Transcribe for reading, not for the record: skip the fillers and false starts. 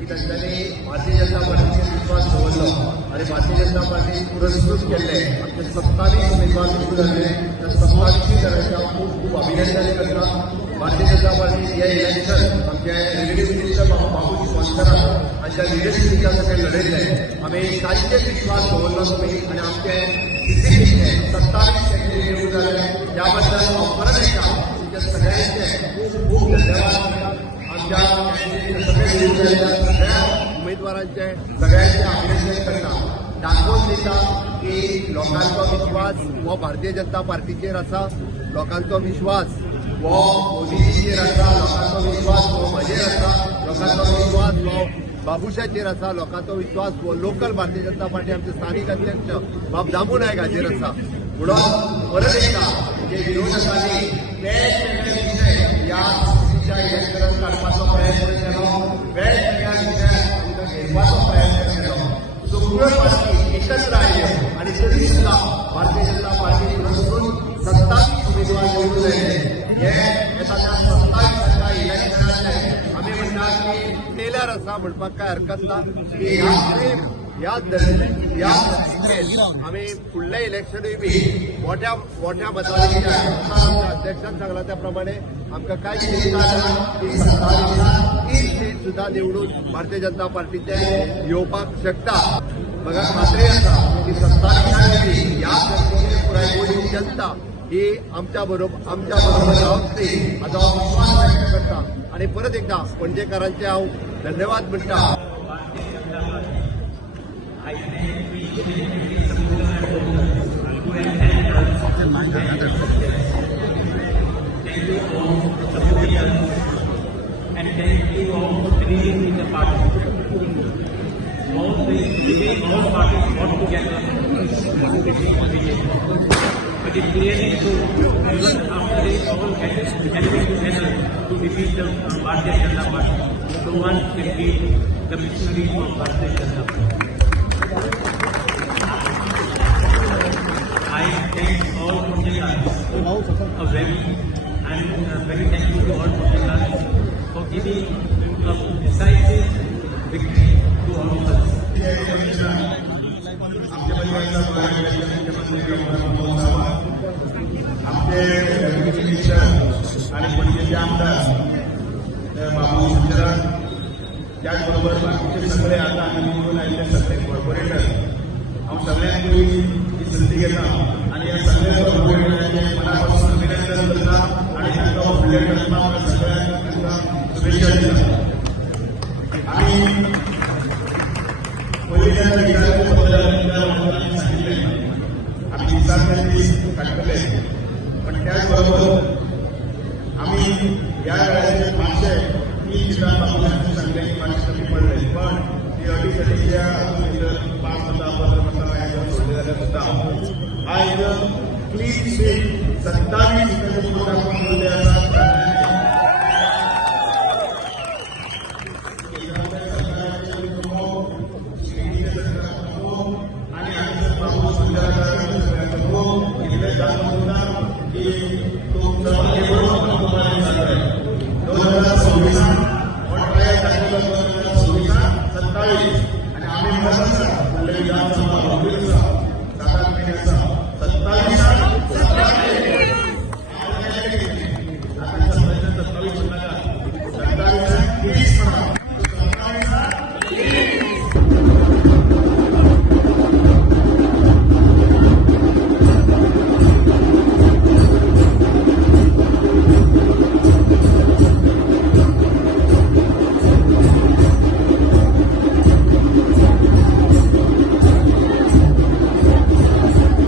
की त्यांच्यानी भारतीय जनता पार्टीचे विश्वास ठेवलो आणि भारतीय जनता पार्टी पुरस्कृत केले आमचे 27 उमेदवार निवडून आले. त्या 27 जणांच्या खूप खूप अभिनंदन करता. भारतीय जनता पार्टी हे इलेक्शन आमच्या रिलेटिव्ह बाबूजी स्पॉन्सर आणि त्या लिडरशिपच्या सगळे लढयले आम्ही तांचे विश्वास ठेवलो तुम्ही आणि आमचे 27 शेतकरी निवडून आले. त्याबद्दल परत एकदा तुमच्या सगळ्यांचे खूप खूप धन्यवाद. आमच्या सगळ्या उमेदवारांचे सगळ्यांचे अभिनंदन करता. दाखवून दिता की लोकांचा विश्वास हो भारतीय जनता पार्टीचेर आसा, लोकांचा विश्वास हो मोदीजीचेर आसा, लोकांचा विश्वास हो म्हजेर आसा, लोकांचा विश्वास हो बाबुशाचेर आसा, लोकांचो विश्वास हो लोकल भारतीय जनता पार्टी आमचे स्थानिक अध्यक्ष बाब दामू नायकाचेर आसा. म्हणून परत एकदा जे विरोधकांनी वेगवेगळे विषय या इलेक्शनात काडपाचो प्रयत्न केलो, वेगवेगळ्या विशयात आमकां घेवपाचो प्रयत्न केलो. सगळ्यो पार्टी एकत्र आयल्यो आणि तरी सुद्धा भारतीय जनता पार्टी वचून 27 उमेदवार निवडून आयले. हे येता त्या 27 इलेक्शनाचे आमी म्हणटात की टेलर आसा म्हणपाक काय हरकत ना की ह्या आम्ही फुडले इलेक्शनूय बी मोठ्या मतांनी अध्यक्षान सांगला त्या प्रमाणे आमकां काय चिंता ना की 30 सीट सुद्धा निवडून भारतीय जनता पार्टीचे येवपाक शकता. म्हाका खात्री आसा की 27 ह्या सर्तीचे पुराय गोंयची जनता ही आमच्या बरोबर रावतली हाचो विश्वास व्यक्त करता. आणि परत एकदा पणजेकारांचे हांव धन्यवाद म्हणटा. And thank you all for believing in the party. All parties got together, but it clearly shows even after they all gathering together to defeat the Bharatiya Janata Party, no one can beat the missionaries of Bharatiya Janata Party. I thank all Punjabis very thankful to all Punjabis for giving a decisive victory to all of us. आमचे आणि पणजेचे आमदार बाबू सुंदर त्याचबरोबर बाकीचे सगळे आता आम्ही निवडून आलेले सगळे कॉर्पोरेटर हांव सगळ्यांक ही संधी घेता आणि या सगळ्या कॉर्पोरेटरांचे मनापासून अभिनंदन करता आणि तांकां फुडले टर्माक सगळ्यांक तांकां शुभेच्छा दिता. आमी पयल्या दिसाचे पत्रकारांनी सांगितले आमी दिसाचे दीस काडटले, पण त्याचबरोबर आम्ही या वेळाचे मातशे 3 दिसां बाबूंनी सांगले की मातशे कमी पडले, पण ती अटीशटीच्या भितर 5 मतां 15 मतां सोडले जाल्यार सुद्दां आयज क्लीन स्वीप 27 मतां मेळिल्ले आसात. आणि आमी बाबू सुंदराक इतले जाणून की तुमचं बरोबर 2026 आणि आम्ही